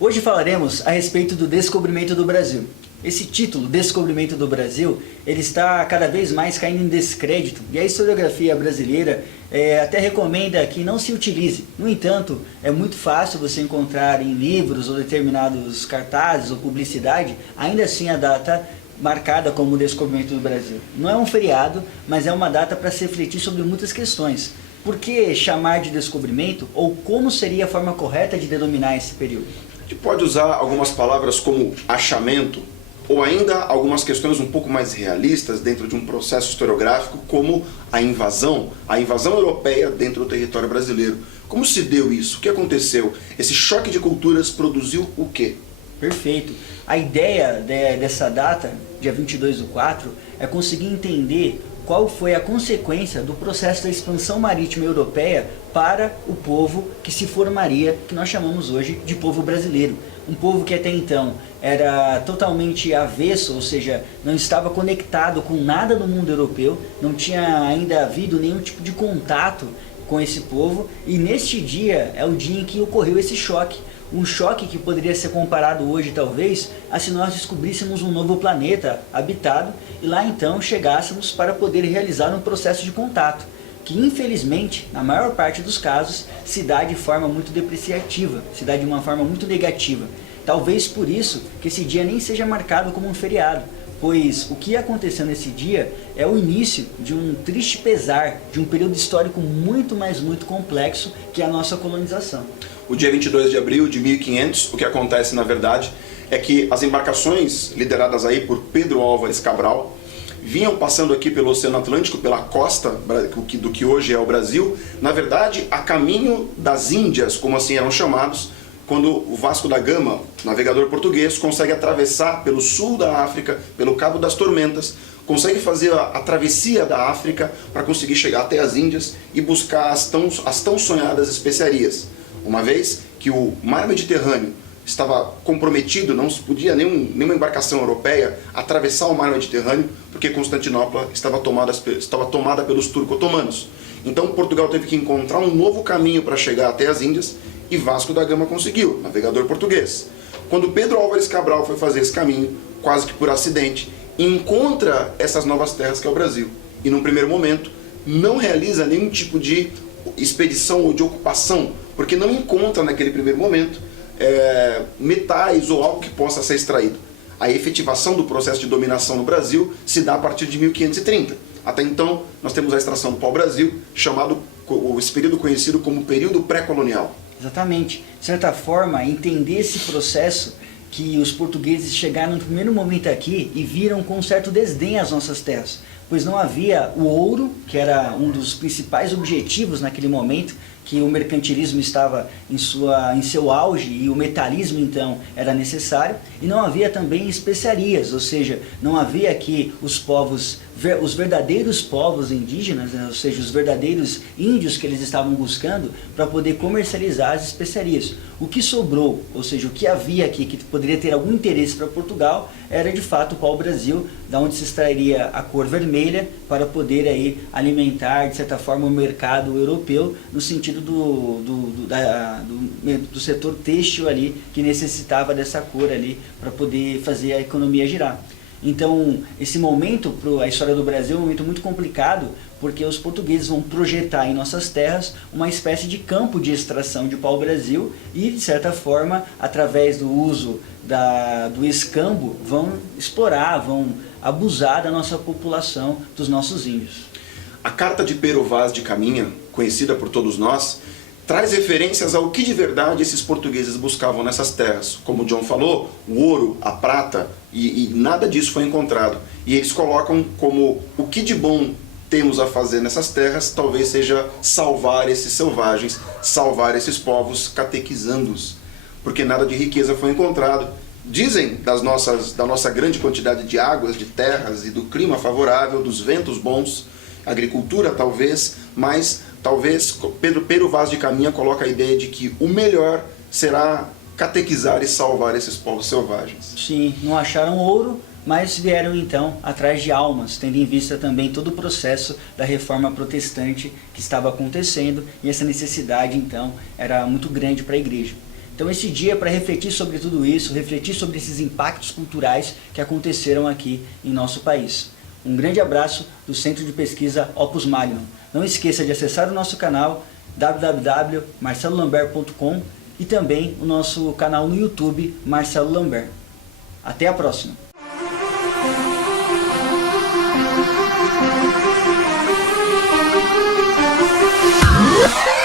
Hoje falaremos a respeito do descobrimento do Brasil. Esse título, Descobrimento do Brasil, ele está cada vez mais caindo em descrédito e a historiografia brasileira até recomenda que não se utilize. No entanto, é muito fácil você encontrar em livros ou determinados cartazes ou publicidade, ainda assim a data marcada como o descobrimento do Brasil. Não é um feriado, mas é uma data para se refletir sobre muitas questões. Por que chamar de descobrimento ou como seria a forma correta de denominar esse período? A gente pode usar algumas palavras como achamento ou ainda algumas questões um pouco mais realistas dentro de um processo historiográfico como a invasão europeia dentro do território brasileiro. Como se deu isso? O que aconteceu? Esse choque de culturas produziu o quê? Perfeito. A ideia dessa data, dia 22/4, é conseguir entender qual foi a consequência do processo da expansão marítima europeia para o povo que se formaria, que nós chamamos hoje de povo brasileiro. Um povo que até então era totalmente avesso, ou seja, não estava conectado com nada no mundo europeu, não tinha ainda havido nenhum tipo de contato com esse povo, e neste dia é o dia em que ocorreu esse choque. Um choque que poderia ser comparado hoje, talvez, a se nós descobríssemos um novo planeta habitado e lá então chegássemos para poder realizar um processo de contato, que infelizmente, na maior parte dos casos, se dá de forma muito depreciativa, se dá de uma forma muito negativa. Talvez por isso que esse dia nem seja marcado como um feriado, pois o que aconteceu nesse dia é o início de um triste pesar, de um período histórico muito complexo, que é a nossa colonização. O dia 22 de abril de 1500, o que acontece na verdade é que as embarcações lideradas aí por Pedro Álvares Cabral vinham passando aqui pelo Oceano Atlântico, pela costa do que hoje é o Brasil, na verdade a caminho das Índias, como assim eram chamados, quando o Vasco da Gama, navegador português, consegue atravessar pelo sul da África, pelo Cabo das Tormentas, consegue fazer a travessia da África para conseguir chegar até as Índias e buscar as tão sonhadas especiarias. Uma vez que o mar Mediterrâneo estava comprometido, não se podia nenhuma embarcação europeia atravessar o mar Mediterrâneo, porque Constantinopla estava tomada pelos turco-otomanos. Então Portugal teve que encontrar um novo caminho para chegar até as Índias, e Vasco da Gama conseguiu, navegador português. Quando Pedro Álvares Cabral foi fazer esse caminho, quase que por acidente, encontra essas novas terras que é o Brasil. E num primeiro momento não realiza nenhum tipo de expedição ou de ocupação, porque não encontra naquele primeiro momento metais ou algo que possa ser extraído. A efetivação do processo de dominação no Brasil se dá a partir de 1530. Até então, nós temos a extração do pau-brasil, esse período conhecido como período pré-colonial. Exatamente. De certa forma, entender esse processo que os portugueses chegaram no primeiro momento aqui e viram com um certo desdém as nossas terras, pois não havia o ouro, que era um dos principais objetivos naquele momento, que o mercantilismo estava em seu auge e o metalismo então era necessário, e não havia também especiarias, ou seja, não havia aqui os verdadeiros povos indígenas, né? Ou seja, os verdadeiros índios que eles estavam buscando para poder comercializar as especiarias. O que sobrou, ou seja, o que havia aqui que poderia ter algum interesse para Portugal, era de fato o pau-brasil, da onde se extrairia a cor vermelha para poder aí alimentar de certa forma o mercado europeu no sentido do setor têxtil ali, que necessitava dessa cor ali para poder fazer a economia girar. Então, esse momento para a história do Brasil é um momento muito complicado, porque os portugueses vão projetar em nossas terras uma espécie de campo de extração de pau-brasil e, de certa forma, através do uso do escambo, vão explorar, vão abusar da nossa população, dos nossos índios. A Carta de Pero Vaz de Caminha, conhecida por todos nós, traz referências ao que de verdade esses portugueses buscavam nessas terras. Como o John falou, o ouro, a prata, e nada disso foi encontrado. E eles colocam como o que de bom temos a fazer nessas terras, talvez seja salvar esses selvagens, salvar esses povos, catequizando-os. Porque nada de riqueza foi encontrado. Dizem da nossa grande quantidade de águas, de terras e do clima favorável, dos ventos bons, agricultura talvez, mas talvez Pero Vaz de Caminha coloca a ideia de que o melhor será catequizar e salvar esses povos selvagens. Sim, não acharam ouro, mas vieram então atrás de almas, tendo em vista também todo o processo da reforma protestante que estava acontecendo, e essa necessidade então era muito grande para a igreja. Então esse dia é para refletir sobre tudo isso, refletir sobre esses impactos culturais que aconteceram aqui em nosso país. Um grande abraço do Centro de Pesquisa Opus Magnum. Não esqueça de acessar o nosso canal www.marcelolambert.com e também o nosso canal no YouTube Marcelo Lambert. Até a próxima! Yeah.